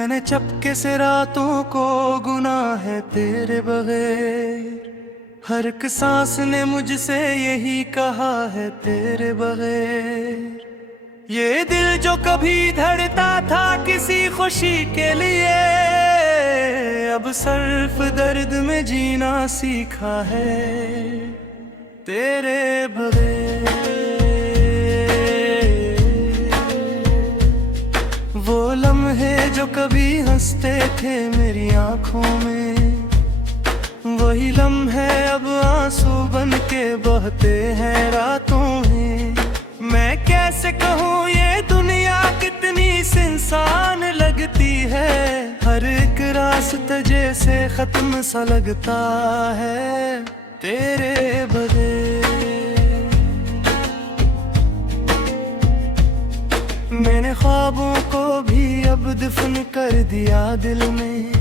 मैंने चपके से रातों को गुना है तेरे बगैर। हर एक सांस ने मुझसे यही कहा है तेरे बगैर। ये दिल जो कभी धड़ता था किसी खुशी के लिए, अब सिर्फ दर्द में जीना सीखा है तेरे बगैर। वो लम्हे जो कभी हंसते थे मेरी आंखों में, वही लम्हे अब आंसू बन के बहते हैं रातों में। मैं कैसे कहूँ ये दुनिया कितनी इंसान लगती है, हर एक रास्ता जैसे खत्म सा लगता है तेरे बगैर। मैंने ख्वाबों को भी अब दफन कर दिया दिल में,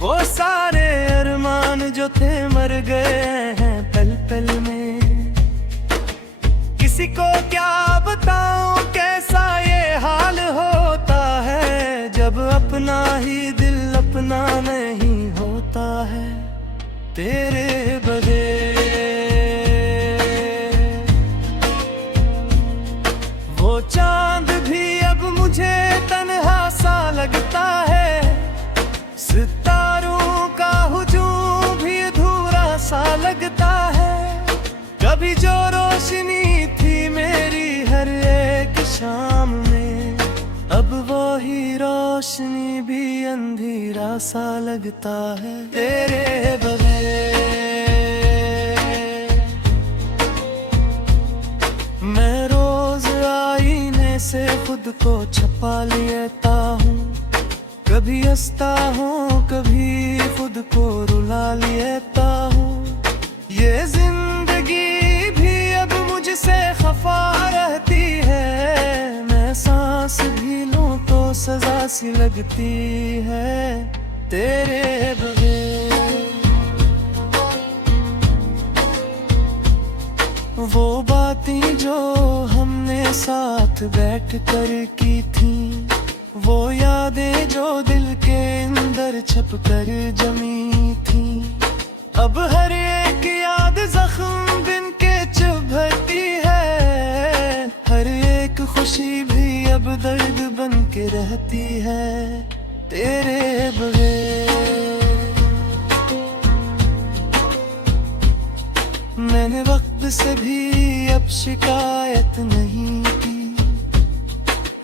वो सारे अरमान जो थे मर गए हैं पल पल में। किसी को क्या बताऊं कैसा ये हाल होता है, जब अपना ही दिल अपना नहीं होता है तेरे बगैर। वो चांद भी अब मुझे तन्हा सा लगता है, सितारों का हुजूम भी अधूरा सा लगता है। कभी जो रोशनी थी मेरी हर एक शाम में, अब वो ही रोशनी भी अंधेरा सा लगता है तेरे बगैर। मैं रोज आईने से खुद को छुपा लेता हूँ, कभी हंसता हूँ कभी खुद को रुला लेता हूँ। ये जिंदगी भी अब मुझसे खफा रहती है, मैं सांस भी लूं तो सजा सी लगती है तेरे बगैर। वो बातें जो हमने साथ बैठ कर की थी, वो यादें जो दिल के अंदर छप कर जमी थी, अब हर एक याद जख्म बिन के चुभती है। हर एक खुशी भी अब दर्द बन के रहती है तेरे बगैर। मैंने वक्त से भी अब शिकायत नहीं की,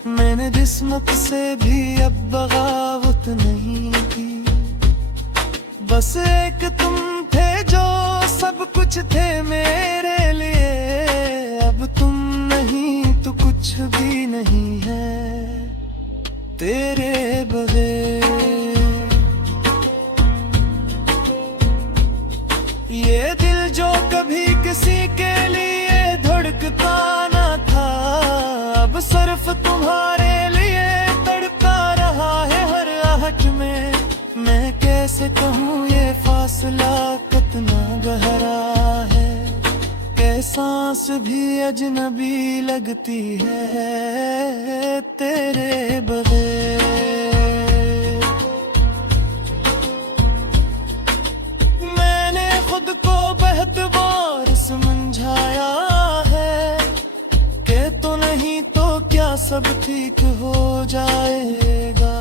मैंने किस्मत से भी अब बगावत नहीं की। बस एक तुम थे जो सब कुछ थे मेरे लिए, अब तुम नहीं तो कुछ भी नहीं है तेरे बगैर। ये दिल जो कभी किसी के लिए धड़कता न था, अब सिर्फ तुम्हारे लिए तड़पा रहा है हर आहट में। मैं कैसे कहूँ ये फासला कितना गहरा है, के सांस भी अजनबी लगती है तेरे बगैर। मैंने खुद को बेहतवार समझाया है कि तो नहीं तो क्या सब ठीक हो जाएगा,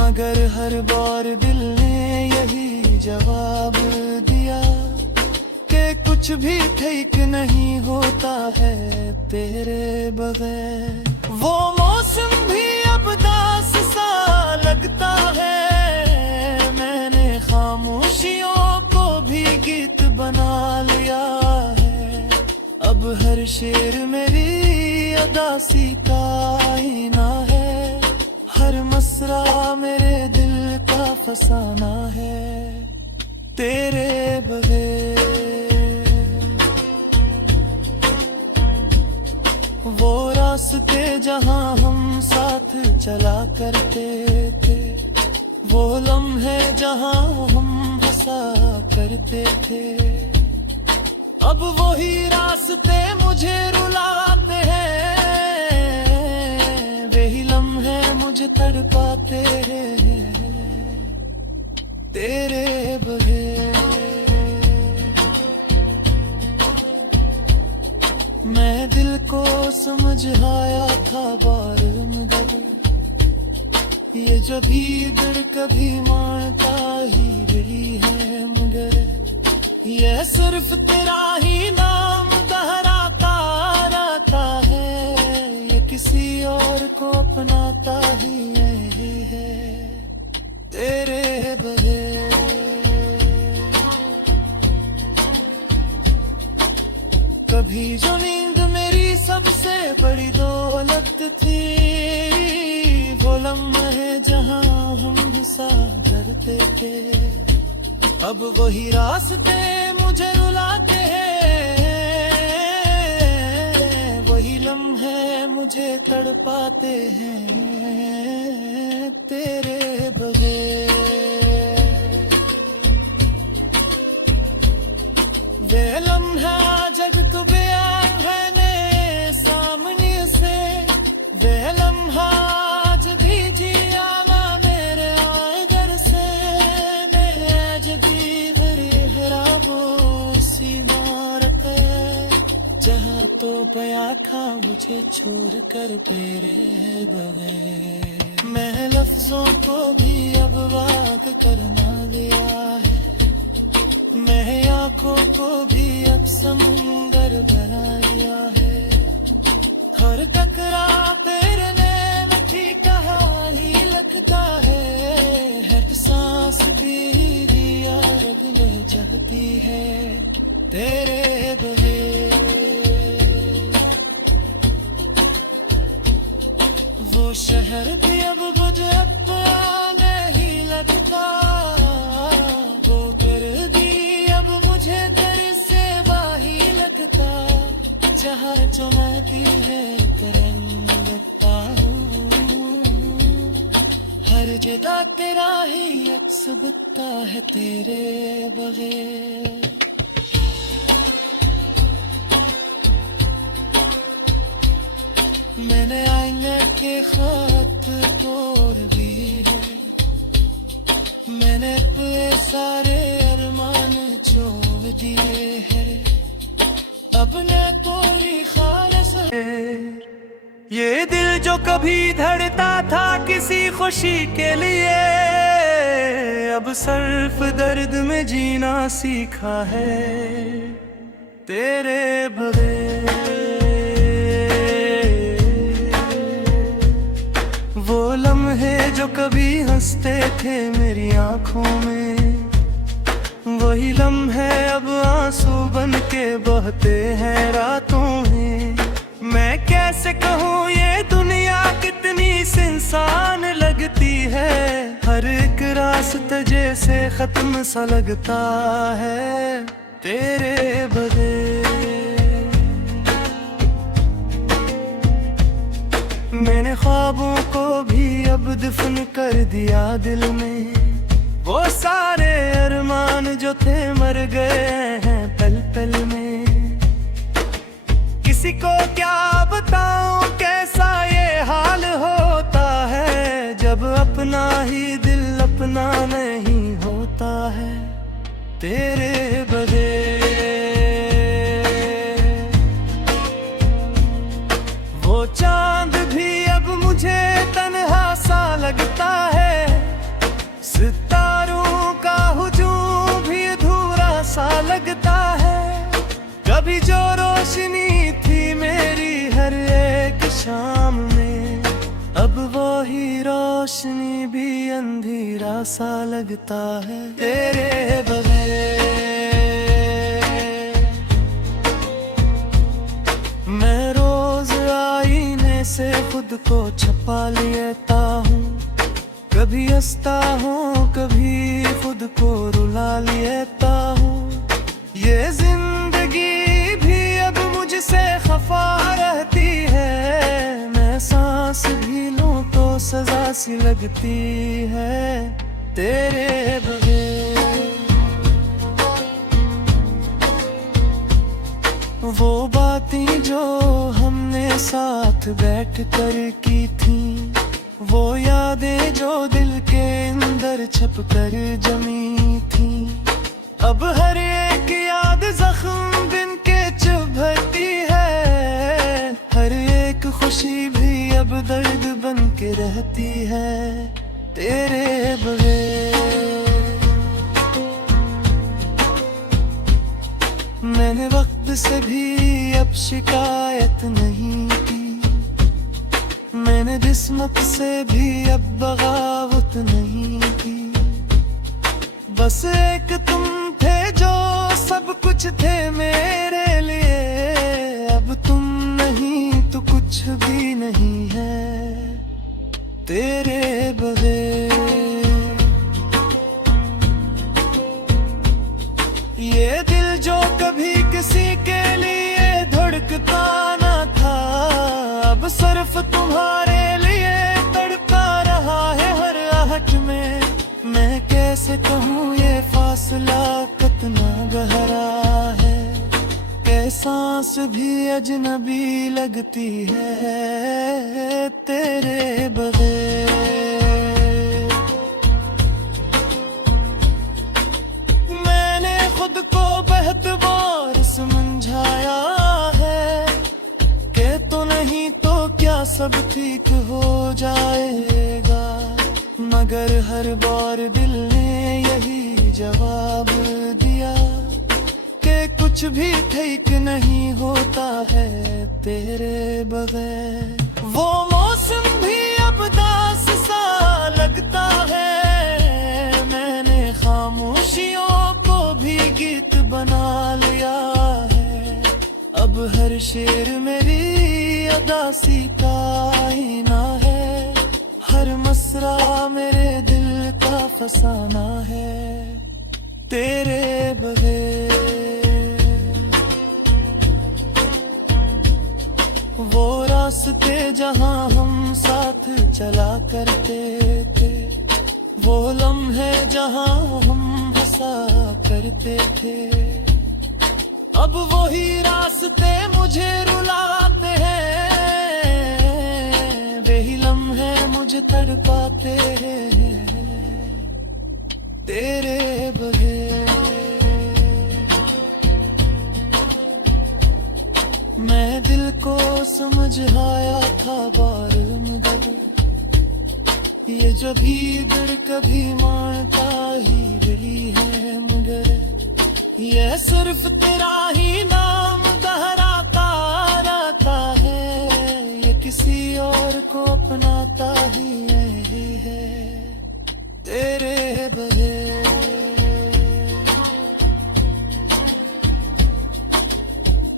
मगर हर बार दिल ने यही जवाब दिया कि कुछ भी ठीक नहीं होता है तेरे बगैर। वो मौसम भी अब दास सा लगता है, मैंने खामोशियों को भी गीत बना लिया है। अब हर शेर मेरी अदासी का आईना है, हर मसरा मेरे दिल का फसाना है तेरे बगैर। वो रास्ते जहाँ हम साथ चला करते थे, वो लम्हे जहाँ हम हंसा करते थे, अब वही रास्ते मुझे रुलाते हैं। वही लम्हे मुझे मुझे तड़पाते हैं तेरे बगैर। मैं दिल को समझ आया था बार मगर ये जब भी दिल कभी मानता ही रही है, मगर ये सिर्फ तेरा ही नाम दोहराता रहता है, ये किसी और को अपनाता ही नहीं है तेरे बगैर। कभी जो नींद मेरी सबसे बड़ी दौलत थी, वो लम्हे जहां हम हंसा करते थे, अब वही रास्ते मुझे रुलाते हैं, वही लम्हे मुझे तड़पाते हैं तेरे बगैर। वे लम्हा जब तू बेआर है ने सामने से, वे लम्हा आज भी जिया मेरे आए घर से, आज भी मेरे हराबो सी मारते, जहाँ तो बया था मुझे छोड़ कर तेरे बगैर। मैं लफ्जों को भी अब बात करना लिया है, मैं आँखों को भी अब समुंदर बना लिया है, हर टकरा तेरे नैन की कहा ही लगता है, हर सांस भी दिया रगने चाहती है तेरे बगैर। वो शहर भी अब मुझे अपना नहीं लगता, वो कर दी मुझे तेरे से बाही लगता, जहाँ जो मैं की है करम लगता हूँ, हर जगह तेरा ही अक्स बिकता है तेरे बगैर। मैंने आईने के खत तोड़ दिए हैं, मैंने अपने सारे अरमान छोड़ दिए हैं, अब न कोई खालस है। ये दिल जो कभी धड़ता था किसी खुशी के लिए, अब सिर्फ दर्द में जीना सीखा है तेरे बगैर। वो लम्हे जो कभी हंसते थे मेरी आंखों में, वही लम्हे अब आंसू बन के बहते हैं रातों में। मैं कैसे कहूँ ये दुनिया कितनी इंसान लगती है, हर एक रास्ता जैसे खत्म सा लगता है तेरे बगैर। मैंने ख्वाबों को भी अब दफन कर दिया दिल में, वो सारे अरमान जो थे मर गए हैं पल पल में। किसी को क्या बताऊं कैसा ये हाल होता है, जब अपना ही दिल अपना नहीं होता है तेरे बगैर। वो चांद भी अब मुझे तन्हा सा लगता है, सितारों का हुजूम भी अधूरा सा लगता है। कभी जो रोशनी थी मेरी हर एक शाम में, अब वो ही रोशनी भी अंधेरा सा लगता है तेरे बगैर। मैं रोज आईने से खुद को छुपा लेता हूँ, कभी हंसता हूँ कभी खुद को रुला लेता हूँ। ये जिंदगी भी अब मुझसे खफा रहती है, मैं सांस भी लूं तो सजा सी लगती है तेरे बगैर। वो बातें जो हमने साथ बैठ कर की थी, वो यादें जो दिल के अंदर छप कर जमी थी, अब हर एक याद जख्म बिन के चुभती है। हर एक खुशी भी अब दर्द बन के रहती है तेरे बगैर। मैंने वक्त से भी अब शिकायत नहीं की, मैंने किस्मत से भी अब बगावत नहीं की। बस एक तुम थे जो सब कुछ थे मेरे लिए, अब तुम नहीं तो कुछ भी नहीं है तेरे बगैर। ये दिल जो कभी किसी के लिए धड़कता ना था, अब सिर्फ तुम्हारे लिए तड़पा रहा है हर आहट में। मैं कैसे कहूँ ये फासला कितना गहरा है, के सांस भी अजनबी लगती है तेरे बगैर। मैंने खुद को बेहतर समझाया है कि तो नहीं तो क्या सब ठीक हो जाएगा, मगर हर बार दिल ने यही जवाब दिया कि कुछ भी ठीक नहीं होता है तेरे बगैर। वो मौसम भी अब दास सा लगता है, मैंने खामोशियों को भी गीत बना लिया है। अब हर शेर मेरी अदासी का आईना है, हर मसरा मेरे दिल का फसाना है तेरे बगैर। वो रास्ते जहां हम साथ चला करते थे, वो लम्हे जहां हम हंसा करते थे, अब वही रास्ते मुझे रुलाते हैं। वही लम्हे मुझे तड़पाते हैं तेरे बगैर। मैं दिल को समझ आया था बार, मगर ये जो भी दर कभी मानता ही रही है, मगर ये सिर्फ तेरा ही नाम दोहराता रहता है, ये किसी और को अपनाता ही नहीं है तेरे बगैर।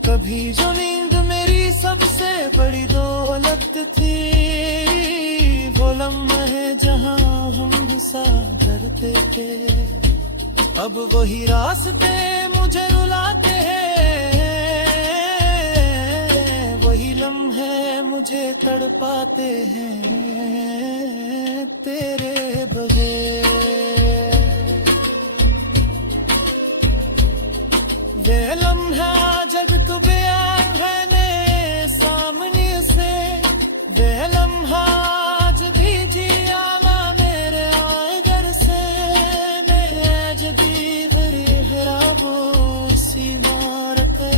कभी जो नींद मेरी सबसे बड़ी दौलत थी, वो लम्हे जहां हम हंसा करते थे, अब वही रास्ते मुझे रुलाते हैं। वही लम्हे मुझे तड़पाते हैं तेरे बगैर। वे लम्हा जब को बयान है ने सामने से, वे लम्हा आज भी जिया ना मेरे आए घर से। मैं जदी भरी हराबो सी मार के,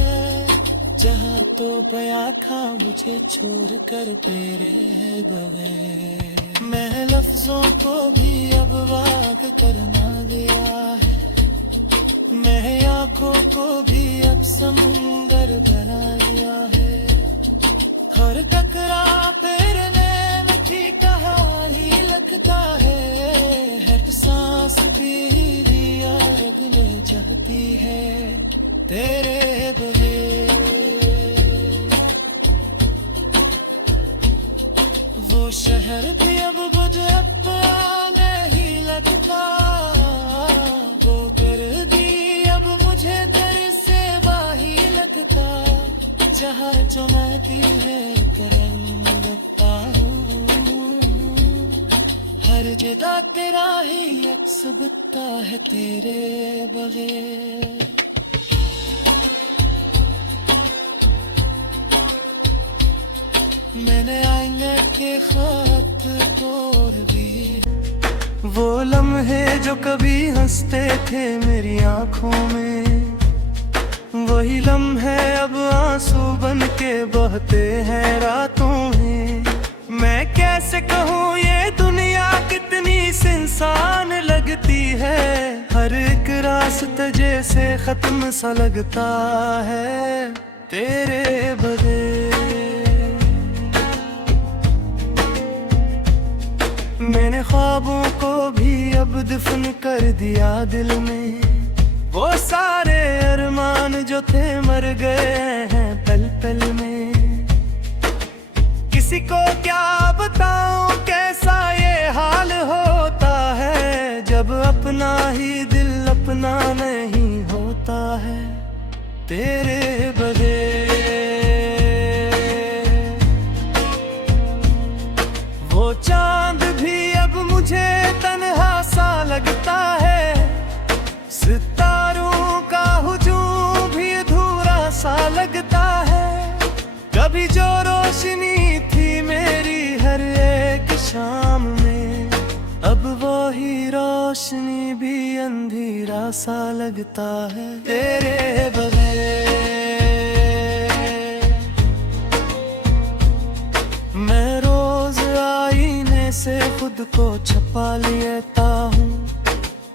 जहाँ तो बया खा मुझे छोड़ कर तेरे बगैर। मैं लफ्जों को भी अब वाक करना गया है, मैं आँखों को भी अब समुंदर बना लिया है। हर टकरा तेरे नैन की कहा ही लगता है, हर सांस भी दिया अगले चाहती है तेरे बगैर। वो शहर भी अब मुझे अपना नहीं लगता, वो कर दी अब मुझे तेरे से बाही लगता। जहाँ चुनाती है करम लगता हूँ, हर जगह तेरा ही अक्स दिखता है तेरे बगैर। मैंने आईने के खत बात और भी। वो लम्हे जो कभी हंसते थे मेरी आंखों में, वही लम्हे अब आंसू बन के बहते हैं रातों में। मैं कैसे कहूँ ये दुनिया कितनी सुनसान लगती है, हर एक रास्ता जैसे खत्म सा लगता है तेरे बगैर। मैंने ख्वाबों को भी अब दफन कर दिया दिल में, वो सारे अरमान जो थे मर गए हैं पल पल में। किसी को क्या बताऊं कैसा ये हाल होता है, जब अपना ही दिल अपना नहीं होता है तेरे बगैर। वो चांद भी अब मुझे तन्हा सा लगता है, सितारों का हुजूम भी अधूरा सा लगता है। कभी जो रोशनी थी मेरी हर एक शाम में, अब वही रोशनी भी अंधेरा सा लगता है तेरे बगैर। मैं रोज आईने से खुद को छुपा लेता हूँ,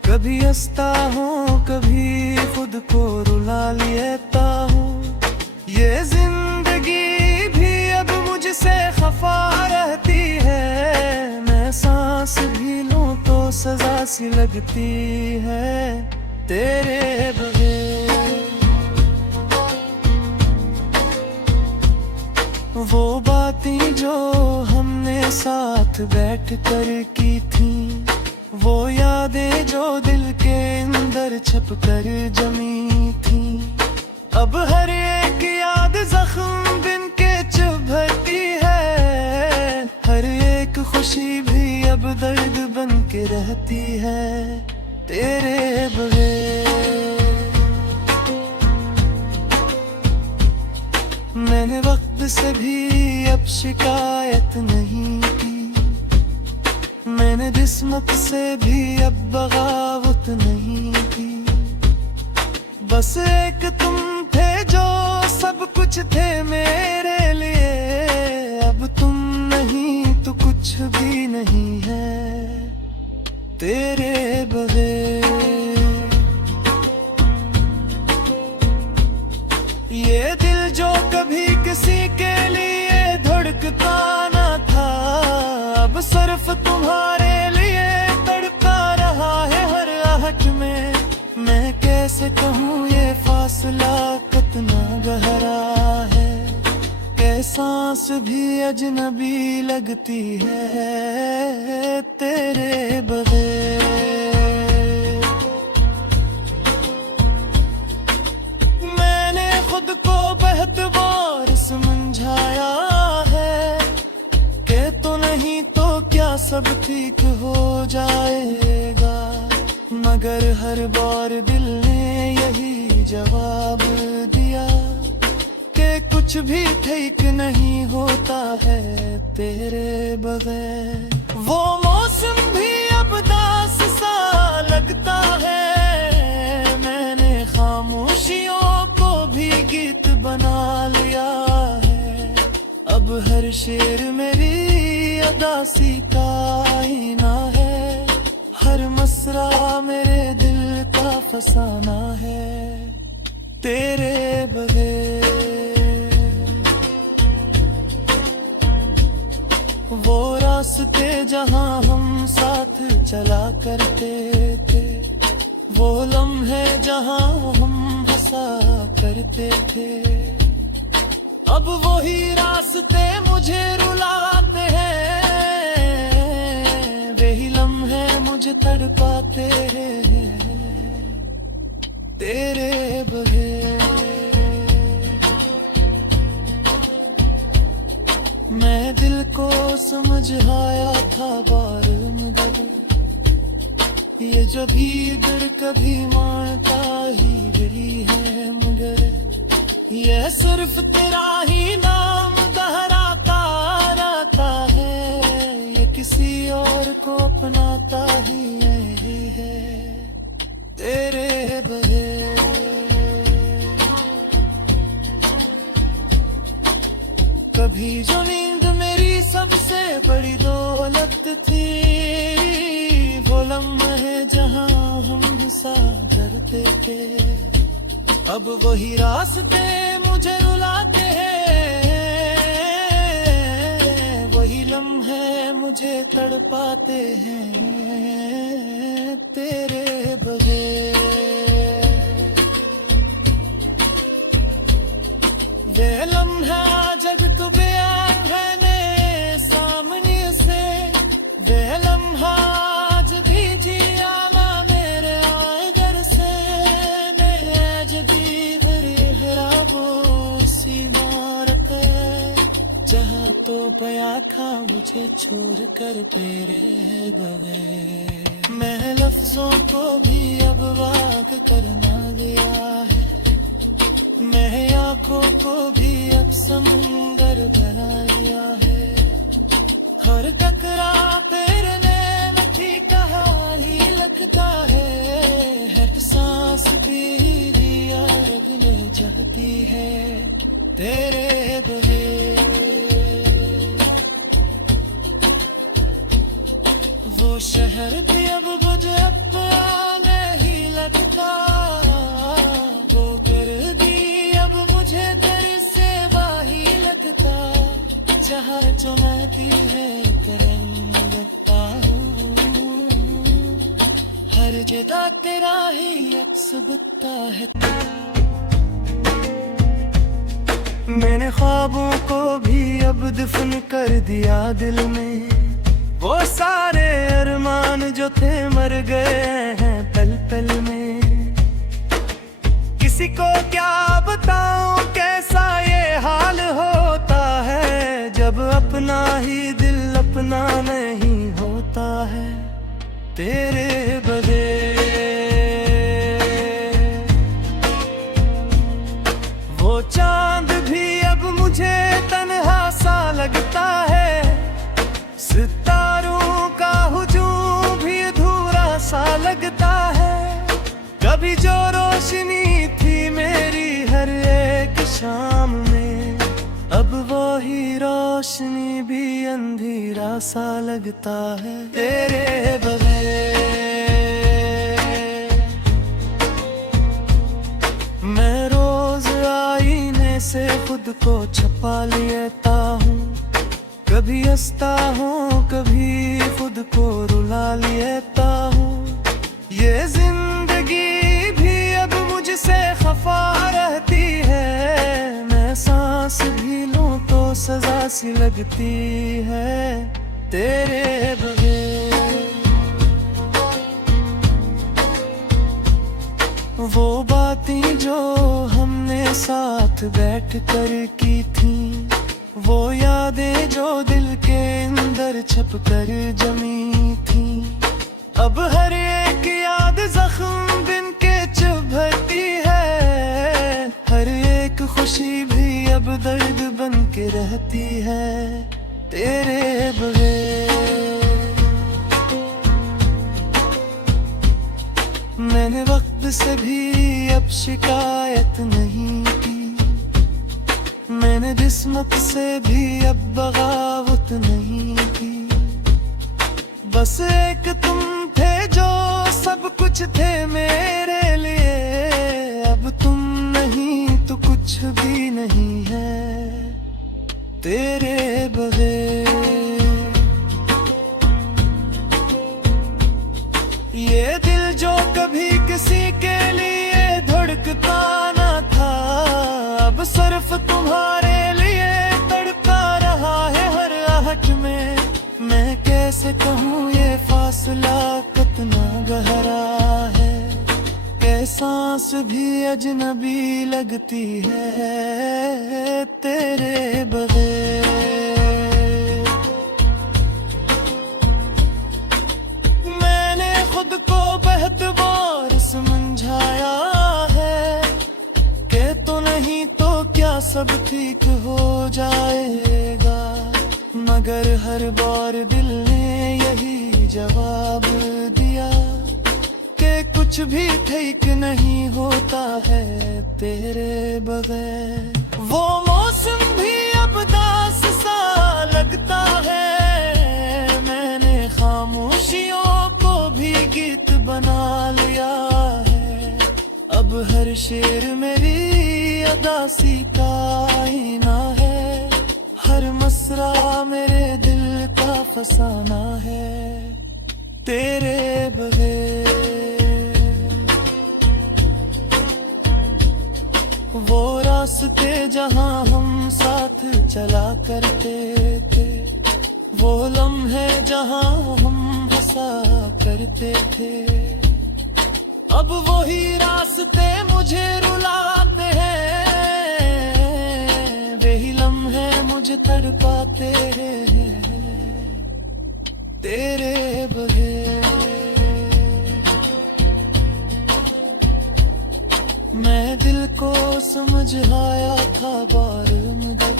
कभी हंसता हूँ कभी खुद को रुला लेता हूँ। ये जिंदगी भी अब मुझसे खफा रहती है, मैं सांस भी लूं तो सजा सी लगती है तेरे बगैर। वो बातें जो हमने साथ बैठ कर की थी, वो यादें जो दिल के अंदर छप कर जमी थी। अब हर एक याद जख्म बिन के चुभती है, हर एक खुशी भी अब दर्द बन के रहती है तेरे बगैर। मैंने वक्त से भी अब शिकायत नहीं की, मैंने किस्मत से भी अब बगावत नहीं की। बस एक तुम थे जो सब कुछ थे मेरे लिए, अब तुम नहीं तो कुछ भी नहीं है तेरे बगैर। ये दिल जो कभी किसी के लिए धड़कता न था, अब सिर्फ तुम्हारे लिए तड़पा रहा है हर आहट में। मैं कैसे कहूँ ये फासला कितना गहरा है, के सांस भी अजनबी लगती है तेरे बगैर। मैंने खुद को बेहतबार समझाया है कि तो नहीं तो क्या सब ठीक हो जाएगा, मगर हर बार दिल ने यही जवाब दिया कि कुछ भी ठीक नहीं होता है तेरे बगैर। वो मौसम भी अब दास सा लगता है, मैंने खामोशियों को भी गीत बना लिया है। अब हर शेर मेरी अदासी का आईना है, हर मसरा मेरे दिल का फसाना है तेरे बगैर। वो रास्ते जहाँ हम साथ चला करते थे, वो लम्हे जहाँ हम हंसा करते थे, अब वही रास्ते मुझे रुलाते हैं। वही लम्हे मुझे तड़पाते हैं तेरे बगैर। मैं दिल को समझ आया था बार मगर, ये जब इधर कभी मानता ही रही है, मगर ये सिर्फ तेरा ही नाम दोहराता रहता है। ये होता ही यही है तेरे बगैर। कभी जो नींद मेरी सबसे बड़ी दौलत थी, वो लम्हे जहां हम साथ डरते थे, अब वही रास्ते मुझे रुलाते हैं, वही लम्हे मुझे तड़पाते हैं तेरे बगैर। वे लम्हा जब तू बयान है ने सामने से, वे लम्हा आज भी जिया ना मेरे आए घर से, मैं जदी मेरी हराबो सी मारते, जहाँ तो बया था मुझे छोड़ कर तेरे बगैर। मैं लफ्जों को भी अब वाक करना लिया है, मैं आँखों को भी अब समुंदर बना लिया है, हर टकरा तेरे नैन की कहा ही लगता है, हर सांस भी दिया रगने चाहती है तेरे बगैर। वो शहर भी अब मुझे अपना नहीं लगता, वो कर दी अब मुझे तेरे सेवा ही लगता, जहाँ जो महती है करम लगता हूँ, हर जगह तेरा ही अक्स दिखता है। मैंने ख्वाबों को भी अब दफन कर दिया दिल में, वो सारे अरमान जो थे मर गए हैं पल पल में। किसी को क्या बताऊं कैसा ये हाल होता है, जब अपना ही दिल अपना नहीं होता है तेरे बगैर। वो चांद भी अब मुझे तन्हा सा लगता है, सितारों का हुजूम भी अधूरा सा लगता है, कभी जो रोशनी थी मेरी हर एक शाम में, अब वो ही रोशनी भी अंधेरा सा लगता है तेरे बगैर। मैं रोज आईने से खुद को छपा लेता हूँ, कभी हंसता हूँ कभी खुद को रुला लेता हूँ, ये जिंदगी भी अब मुझसे खफा रहती है, मैं सांस भी लूं तो सजा सी लगती है तेरे बगैर। वो बातें जो हमने साथ बैठ कर की थी, वो यादें जो दिल के अंदर छप कर जमी थी, अब हर एक याद जख्म बिन के चुभती है, हर एक खुशी भी अब दर्द बन के रहती है तेरे बगैर। मैंने वक्त से भी अब शिकायत नहीं की, मैंने किस्मत से भी अब बगावत नहीं की, बस एक तुम थे जो सब कुछ थे मेरे लिए, अब तुम नहीं तो कुछ भी नहीं है तेरे बगैर। ये दिल जो कभी किसी के लिए धड़कता ना था, अब सिर्फ तुम्हारे लिए तड़पा रहा है हर आहट में, मैं कैसे कहूँ ये फासला कितना गहरा है, सांस भी अजनबी लगती है तेरे बगैर। मैंने खुद को बेहतबार समझाया है कि तो नहीं तो क्या सब ठीक हो जाएगा, मगर हर बार दिल ने यही जवाब दिया कि कुछ भी ठीक नहीं होता है तेरे बगैर। वो मौसम भी अब दास सा लगता है, मैंने खामोशियों को भी गीत बना लिया है। अब हर शेर मेरी अदासी का आईना है, हर मसरा मेरे दिल का फसाना है तेरे बगैर। वो रास्ते जहां हम साथ चला करते थे, वो लम्हे जहां हम हंसा करते थे, अब वही रास्ते मुझे रुलाते हैं, वही लम्हे मुझे तड़पाते हैं तेरे बगैर। मैं दिल को समझ आया था बार मगर,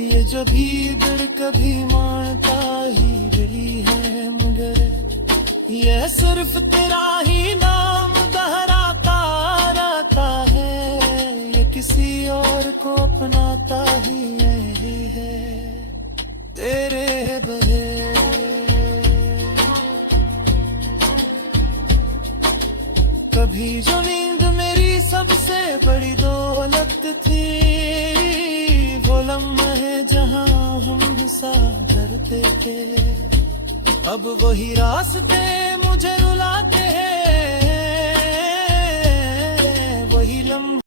ये जब भी दिल कभी मानता ही रही है, मगर ये सिर्फ तेरा ही नाम दोहराता रहता है, ये किसी और को अपनाता ही नहीं है तेरे बगैर। कभी जो नींद मेरी सबसे बड़ी दौलत थी, वो लम्हे जहां हम हंसा करते थे, अब वही रास्ते मुझे रुलाते